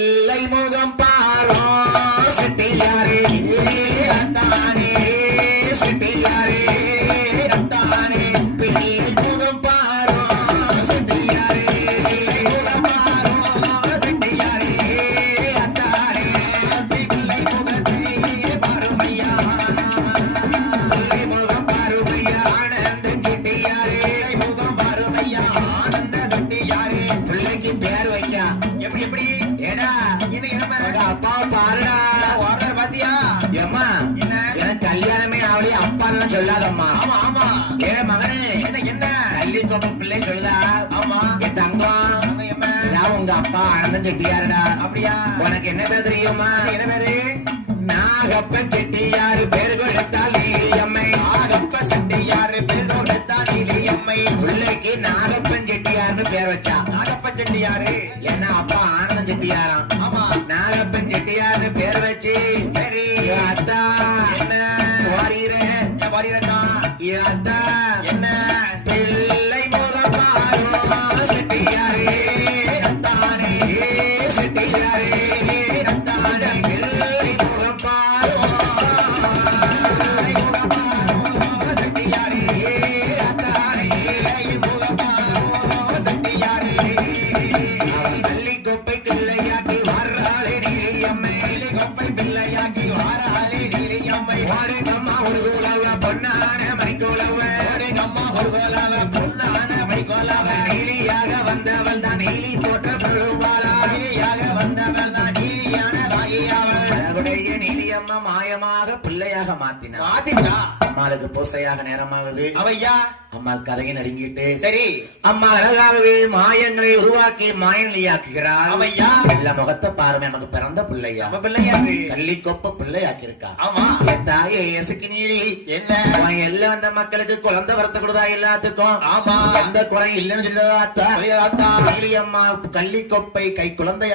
பிள்ளை முகம் பாரோ செட்டியாரே அத்தானே செட்டியாரே அத்தானே பிள்ளை முகம் பாரோ செட்டியாரே முகம் பாரோ செட்டியாரே அத்தானே பிள்ளை முகத்தை பாருமையா பிள்ளை முகம் பாருமையா ஆனந்த செட்டியாரே முகம் பாருமையா ஆனந்த செட்டியாரே பிள்ளைக்கு பேர் வைக்கா எப்படி எப்படி அப்பா பாருடா ஓடுற பாத்தியா ஏம்மா எனக்கு கல்யாணமே அவளே அப்பான்னு சொல்லாதம்மா ஆமா ஆமா ஏ மகனே என்ன என்ன கல்வி கோப்ப பிள்ளை சொல்லுதா ஆமா என் தங்கம் உங்க அப்பா ஆனந்தன் செட்டியாருடா அப்படியா உனக்கு என்ன பேர் தெரியுமா என்ன பேரு நாகப்பன் செட்டியாரு பேர் கொடுத்தால் நீலியம்மை நாகப்ப செட்டியாரு பேர் கொடுத்தால் நீலியம்மை பிள்ளைக்கு நாகப்பன் செட்டியாருன்னு பேர் வச்சா நாகப்பன் செட்டியாரு என்ன அப்பா ஆனந்தன் செட்டியாராம் ஆமா நாகப்பன் செட்டியாரு பேர் வச்சு சரி அத்தா என்ன வாரீரக்கா அத்தா என்ன பிள்ளை முகம் பாரோ செட்டியாரே அத்தானே செட்டியாரே அத்தானே பிள்ளை முகம் பாரோ செட்டியாரே அத்தானே முகம் பாரோ செட்டியாரே பள்ளி கொப்பை பிள்ளையாக்கி வாராளே நீலியம்மை கொப்பை பிள்ளையாக்கி வாராளே நீலியம்மை வாடகம்மா ஒரு குலவ பொன்னான மைக்குலவ வாடகம்மா ஒரு குலவ பொன்னான மைக்குலவ நீலியாக வந்தவள் தான் நீலி தோற்ற பெருவாளா நீலியாக வந்தவள் தான் நீலியான தாயியாவள் அவளுடைய நீலியம்மா மாயமாக பிள்ளையாக மாத்தினா அம்மாளுக்கு பூசையாக நேரமாகுது அவையா அம்மாள் கதையை நெருங்கிட்டு சரி அம்மா அழகாகவே மாயங்களை உருவாக்கி மாயநிலையாக்குகிறார் அவையா எல்லா முகத்தை பாருமே நமக்கு பிறந்த பிள்ளையா பிள்ளையாது கள்ளி கொப்ப பிள்ளையாக்கி இருக்கா ஆமா என் தாயே இயேசுக்கு நீலி என்ன எல்லாம் வந்த மக்களுக்கு குழந்தை வரத்த கொடுதா எல்லாத்துக்கும் ஆமா எந்த குறை இல்லைன்னு சொல்லுதா நீலி அம்மா கள்ளி கொப்பை கை குழந்தை